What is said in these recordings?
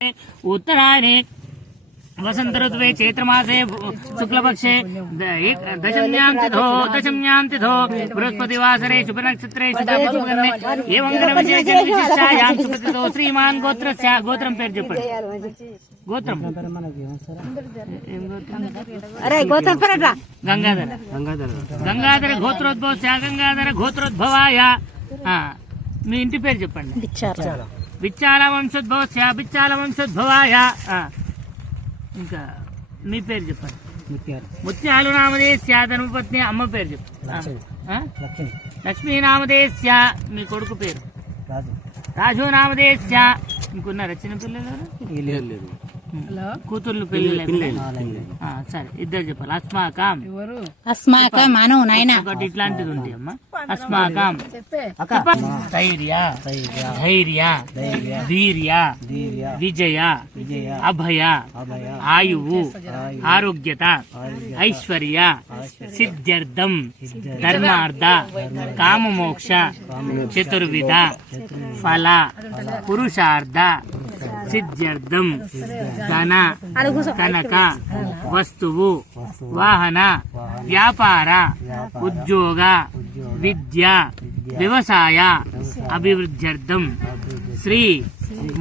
उत्तरायणे वसंत ऋतुवे चैत्रमासे शुक्लपक्षे दशम्यां तिथो बृहस्पतिवासरे शुभनक्षत्रे शुभकर्णे एवं विशेषायां सुप्रतितो श्रीमान् गोत्रस्य गोत्रं पेर చెప్పండి గోత్రం అరే గోత్రం పేరట గంగాధర గోత్రోద్భవాయ మీ ఇంటి పేరు చెప్పండి బిచ్చాల వంశోద్భవాయ ఇంకా మీ పేరు చెప్పండి ముత్యాలు నామదేశ్య ధర్మపత్ని అమ్మ పేరు చెప్పండి లక్ష్మీ నామదేశ్య మీ కొడుకు పేరు రాజు నామదేశ్య ఇంకున్నారా చిన్న పిల్లలు కూతుర్లు పెళ్లి సరే ఇద్దరు చెప్పాలి అస్మాకం అనవు నాయన ఒకటి ఇట్లాంటిది ఉంది అమ్మా అస్మాకం ధైర్య వీర్య విజయ అభయ ఆయువు ఆరోగ్యత ఐశ్వర్య సిద్ధ్యర్థం ధర్మార్థ కామమోక్ష చతుర్విధ ఫల పురుషార్థ సిద్ధ్యర్థం ధన కనక వస్తువు వాహన వ్యాపార ఉద్యోగ విద్య వ్యవసాయ అభివృద్ధ్యర్థం శ్రీ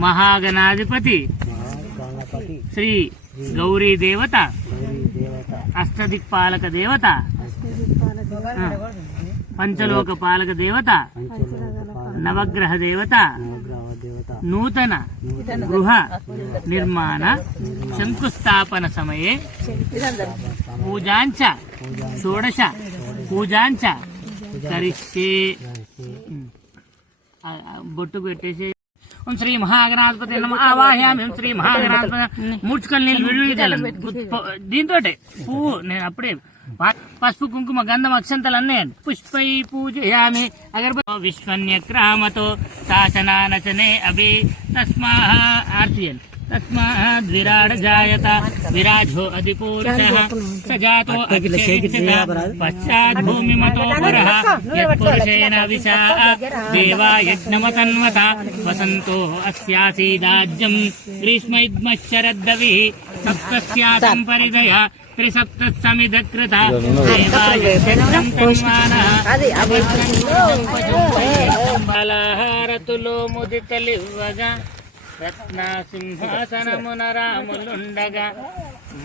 మహాగణాధిపతి శ్రీ గౌరీ దేవత అష్టదిక్పాలక దేవత పంచలోక పాలక దేవత నవగ్రహ దేవత నూతన గృహ నిర్మాణ శంకుస్థాపన సమయే పూజాంచ షోడశ పూజాంచ కరిష్యే బొట్టు పెట్టేసి ఓం శ్రీ మహాగణాధిపతి నమః ఆవాహయామి. శ్రీ మహాగణాధిపతి మూడ్చుకొని నీళ్ళు విడివిడాలి దీంతో పువ్వు నేను అప్పుడే పసుపు కుంకుమ గంధం అక్షంతలు అన్నాయండి పుష్పై పూజయామి అగరబత్తి విశ్వన్యక్రామతో శాసనానచనే అభి తస్మా ఆర్తియన్ తస్మాద్ విరాట్ జాయత విరాజో అధిపూరుషః సజాతో పశ్చాత్ భూమిమతో పురః యత్పురుషేణ విశా దేవా యజ్ఞమతన్వత వసంతో అస్యాసీదాజ్యం గ్రీష్మైద్మశ్చరద్దవిః సప్తస్యాసం పరిదయ త్రిసప్తమిదకృత బలహారతులో ముదితలివ్వగా రత్న సింహాసనమున రాములుండగా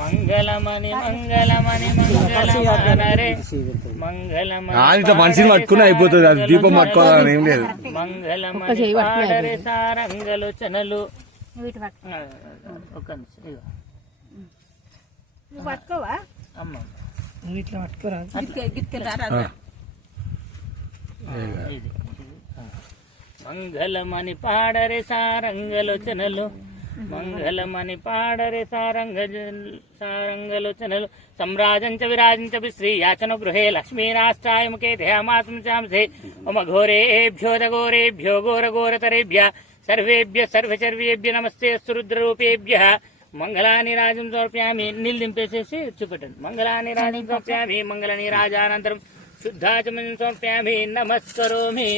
మంగళమణి మంగళమణి మంగళమనరే మంగళమణి మనిషిని పట్టుకుని అయిపోతుంది అది దీపం పట్టుకోవాలని ఏం లేదు మంగళమణి పాడరే సారంగలోచనలు ఒక పట్టుకోవా అమ్మ ఇట్లా పట్టుకోరా మంగళమణి పాడరే సారంగలోచనలు మంగళమణి పాడరే సారంగలోచనలు సమ్రాజంచ విరాజంచ శ్రీ యాచన గృహే లక్ష్మీరాష్ట్రాయ ముఖే ధ్యామాసం చాంసే మమ ఘోరేభ్యో దఘోరేభ్యో ఘోరఘోరతరేభ్య సర్వేభ్య సర్వచర్వేభ్య నమస్తే రుద్రరూపేభ్య మంగళాని రాజం సమర్ప్యామి. నీళ్ళు దింపేసేసి చూపెట్టండి. మంగళాని రాజం సమర్ప్యామి మంగళ నీరాజానంతరం శుద్ధాచమనం సమర్ప్యామి నమస్కరోమి.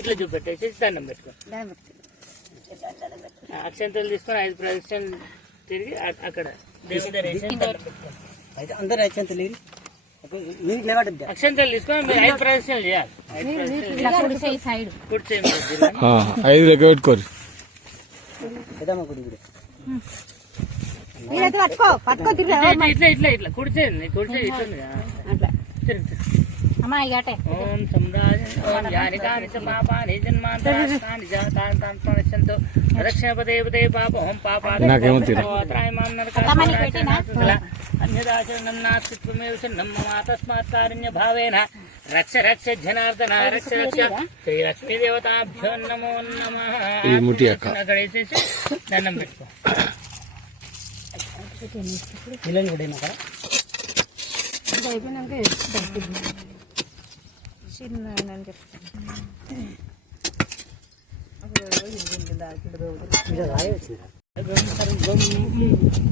ఇట్లా చూపెట్టేసి దండం పెట్టుకో. అక్షంతలు తీసుకొని 5 ప్రదక్షిణలు తిరిగి అక్కడ అక్షంతలు తీసుకొని మీరు 5 ప్రదక్షిణలు చేయాలి. 5 లెక్క పెట్టుకోరు. ఇట్లా ఇట్లా కుడిచేయండి ఇట్లా ఓం సమ్రాజ ఓం యాని కాని చ పాపాని జన్మాంతరాని జాతాంతు రక్షణపదే పాపం అన్యదాచరణం నాస్తిత్వమేవ చిన్నం తస్మాత్ కారుణ్య భావేన రక్ష రక్ష జనార్దన రక్ష రక్ష శ్రీ లక్ష్మీ దేవతాభ్యో నమో నమః. గడేసేసి దండం పెట్టుకో.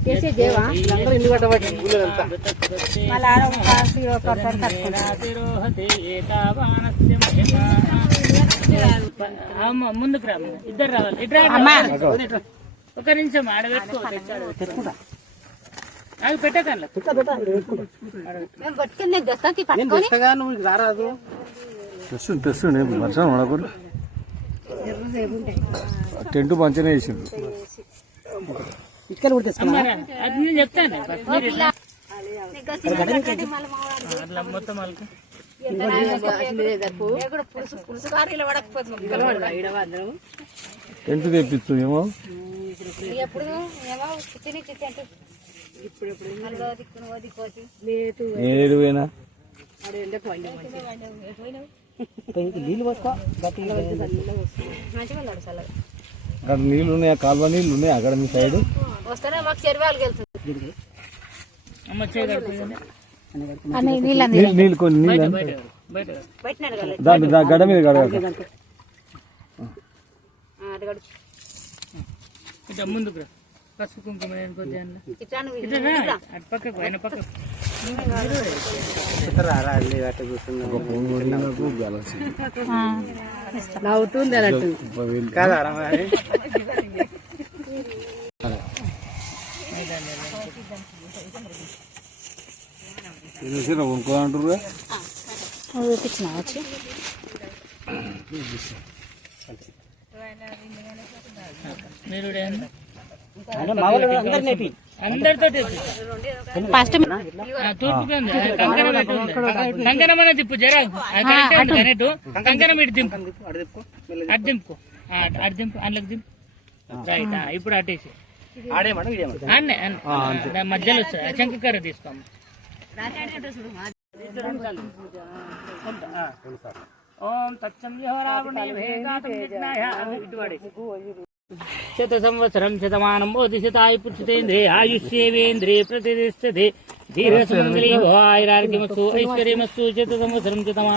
చేసే దేవా ఇల్లు కట్టబట్టి ముందుకు రా, ఇద్దరు రావాలి. ఒక నిమిషం ఆడబెట్టుకో నాకు పెట్టకండి మేము పట్టుకుని నీకు దస్తాకి పట్టుకొని తెస్తుండే వర్షం పడకుండా టెంట్ మంచిగానే వేసిండు. అది నేను చెప్తాను అట్లా మొత్తం వాళ్ళకి పులుసు కారీలో పడకపోతుంది టెంట్ తెప్పిస్తు ఏమో ఎప్పుడు ఏమో చిట్టి చిట్టి ఇప్పుడు ఏడు పోయినా నీళ్ళు పోసుకో అక్కడ నీళ్ళు ఉన్నాయా, కాలువ నీళ్ళు ఉన్నాయా అక్కడ మీ సైడ్? వస్తేనే మాకు చెరువాళ్ళకి వెళ్తుంది అమ్మ చేయగలుగుతుంది నీళ్ళు కొన్ని నీళ్ళు బయట పెట్టినాడు కదా దాంట్లో గడ్డ మీద గడగ ఇట్లా ముందుకు రా పసుపు కుంకుమ కొద్దిగా అటు పక్కకు ఆయన పక్కకు నవ్వుతుంది అన్నట్టు ఇంకో అంటారు చూపించిన వచ్చి మీరు అందరితో ఫస్ట్ కంకణం అనేది తిప్పు జరా కరెక్ట్ కంకణం ఇటు దింపు అటు దింపు అటు దింపు అందులోకి దింపు రైట్ ఇప్పుడు అటేసి ఆడనే మధ్యలో శంకుకర్ర తీసుకోమ్మ ఓం తచ్చం శత సంవత్సరం శతమానం బోధిశతాయు పుచ్చితేంద్రే ఆయుష్యేవేంద్రే ప్రతిష్టతే దీర్ఘ సుమంగళీ భవ ఆయురారోగ్యమస్సు ఐశ్వర్యమస్సు శత సంవత్సరం శతమానం